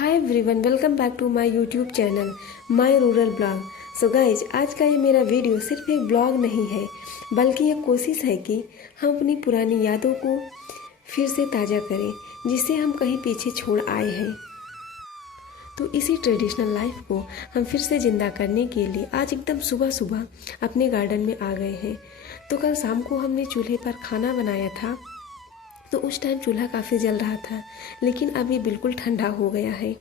Hi everyone, welcome back to my YouTube channel my rural blog. So guys, आज का ये मेरा video सिर्फ एक ब्लॉग नहीं है, बल्कि ये कोशिश है कि हम अपनी पुरानी यादों को फिर से ताज़ा करें, जिसे हम कहीं पीछे छोड़ आए हैं। तो इसी ट्रेडिशनल लाइफ को हम फिर से ज़िंदा करने के लिए आज एकदम सुबह सुबह अपने गार्डन में आ गए हैं। तो कल शाम को हमने चूल्हे पर खाना बनाया था, तो उस टाइम चूल्हा काफ़ी जल रहा था, लेकिन अब ये बिल्कुल ठंडा हो गया है।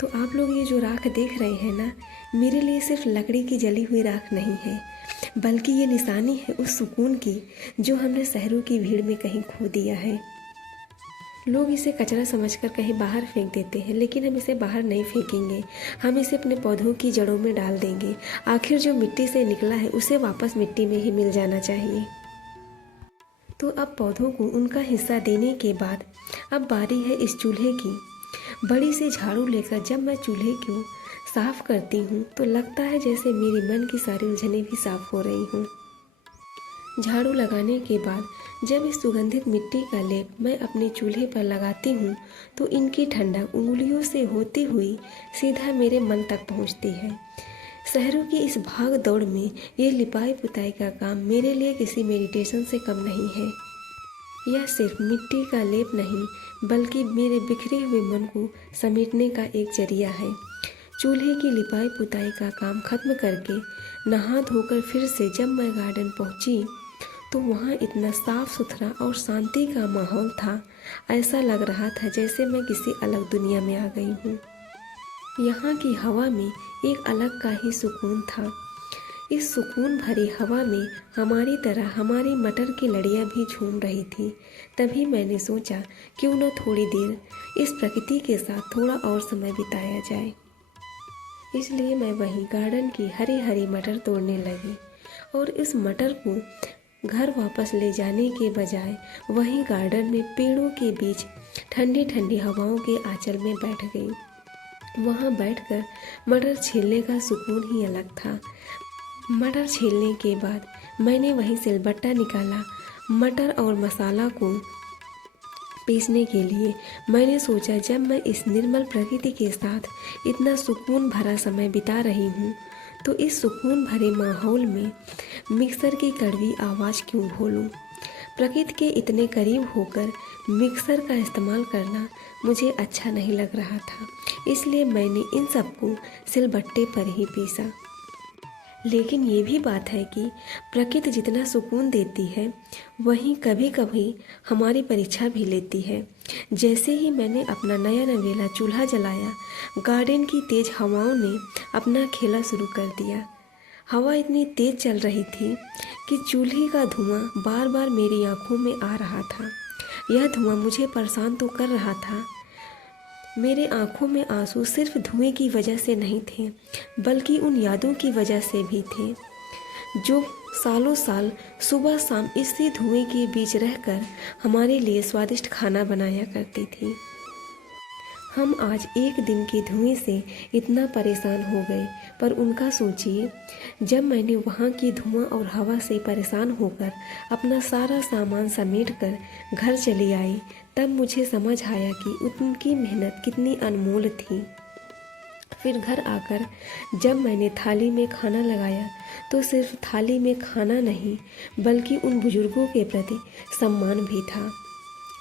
तो आप लोग ये जो राख देख रहे हैं ना, मेरे लिए सिर्फ लकड़ी की जली हुई राख नहीं है, बल्कि ये निशानी है उस सुकून की जो हमने शहरों की भीड़ में कहीं खो दिया है। लोग इसे कचरा समझकर कहीं बाहर फेंक देते हैं, लेकिन हम इसे बाहर नहीं फेंकेंगे। हम इसे अपने पौधों की जड़ों में डाल देंगे। आखिर जो मिट्टी से निकला है उसे वापस मिट्टी में ही मिल जाना चाहिए। तो अब पौधों को उनका हिस्सा देने के बाद अब बारी है इस चूल्हे की। बड़ी सी झाड़ू लेकर जब मैं चूल्हे को साफ करती हूँ तो लगता है जैसे मेरी मन की सारी उलझनें भी साफ हो रही हूँ। झाड़ू लगाने के बाद जब इस सुगंधित मिट्टी का लेप मैं अपने चूल्हे पर लगाती हूँ तो इनकी ठंडक उंगलियों से होती हुई सीधा मेरे मन तक पहुँचती है। शहरों की इस भाग दौड़ में ये लिपाई पुताई का काम मेरे लिए किसी मेडिटेशन से कम नहीं है। यह सिर्फ मिट्टी का लेप नहीं, बल्कि मेरे बिखरे हुए मन को समेटने का एक जरिया है। चूल्हे की लिपाई पुताई का काम खत्म करके नहा धोकर फिर से जब मैं गार्डन पहुंची तो वहाँ इतना साफ सुथरा और शांति का माहौल था। ऐसा लग रहा था जैसे मैं किसी अलग दुनिया में आ गई हूँ। यहाँ की हवा में एक अलग का ही सुकून था। इस सुकून भरी हवा में हमारी तरह हमारी मटर की लड़ियाँ भी झूम रही थी। तभी मैंने सोचा क्यों न थोड़ी देर इस प्रकृति के साथ थोड़ा और समय बिताया जाए। इसलिए मैं वहीं गार्डन की हरी हरी मटर तोड़ने लगी और इस मटर को घर वापस ले जाने के बजाय वहीं गार्डन में पेड़ों के बीच ठंडी ठंडी हवाओं के आंचल में बैठ गई। वहाँ बैठकर मटर छीलने का सुकून ही अलग था। मटर छीलने के बाद मैंने वहीं सिलबट्टा निकाला मटर और मसाला को पीसने के लिए। मैंने सोचा जब मैं इस निर्मल प्रकृति के साथ इतना सुकून भरा समय बिता रही हूँ तो इस सुकून भरे माहौल में मिक्सर की कड़वी आवाज़ क्यों भूलूं। प्रकृति के इतने करीब होकर मिक्सर का इस्तेमाल करना मुझे अच्छा नहीं लग रहा था, इसलिए मैंने इन सबको सिलबट्टे पर ही पीसा। लेकिन ये भी बात है कि प्रकृति जितना सुकून देती है वहीं कभी कभी हमारी परीक्षा भी लेती है। जैसे ही मैंने अपना नया नवेला चूल्हा जलाया, गार्डन की तेज हवाओं ने अपना खेला शुरू कर दिया। हवा इतनी तेज चल रही थी कि चूल्हे का धुआं बार बार मेरी आंखों में आ रहा था। यह धुआं मुझे परेशान तो कर रहा था। मेरे आंखों में आंसू सिर्फ धुएं की वजह से नहीं थे, बल्कि उन यादों की वजह से भी थे जो सालों साल सुबह शाम इसी धुएं के बीच रहकर हमारे लिए स्वादिष्ट खाना बनाया करती थी। हम आज एक दिन के धुएं से इतना परेशान हो गए, पर उनका सोचिए, जब मैंने वहाँ की धुआं और हवा से परेशान होकर अपना सारा सामान समेटकर घर चली आई, तब मुझे समझ आया कि उनकी मेहनत कितनी अनमोल थी। फिर घर आकर जब मैंने थाली में खाना लगाया तो सिर्फ थाली में खाना नहीं, बल्कि उन बुजुर्गों के प्रति सम्मान भी था।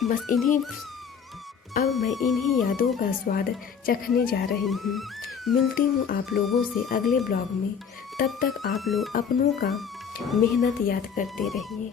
बस अब मैं इन्हीं यादों का स्वाद चखने जा रही हूँ। मिलती हूँ आप लोगों से अगले ब्लॉग में। तब तक आप लोग अपनों का मेहनत याद करते रहिए।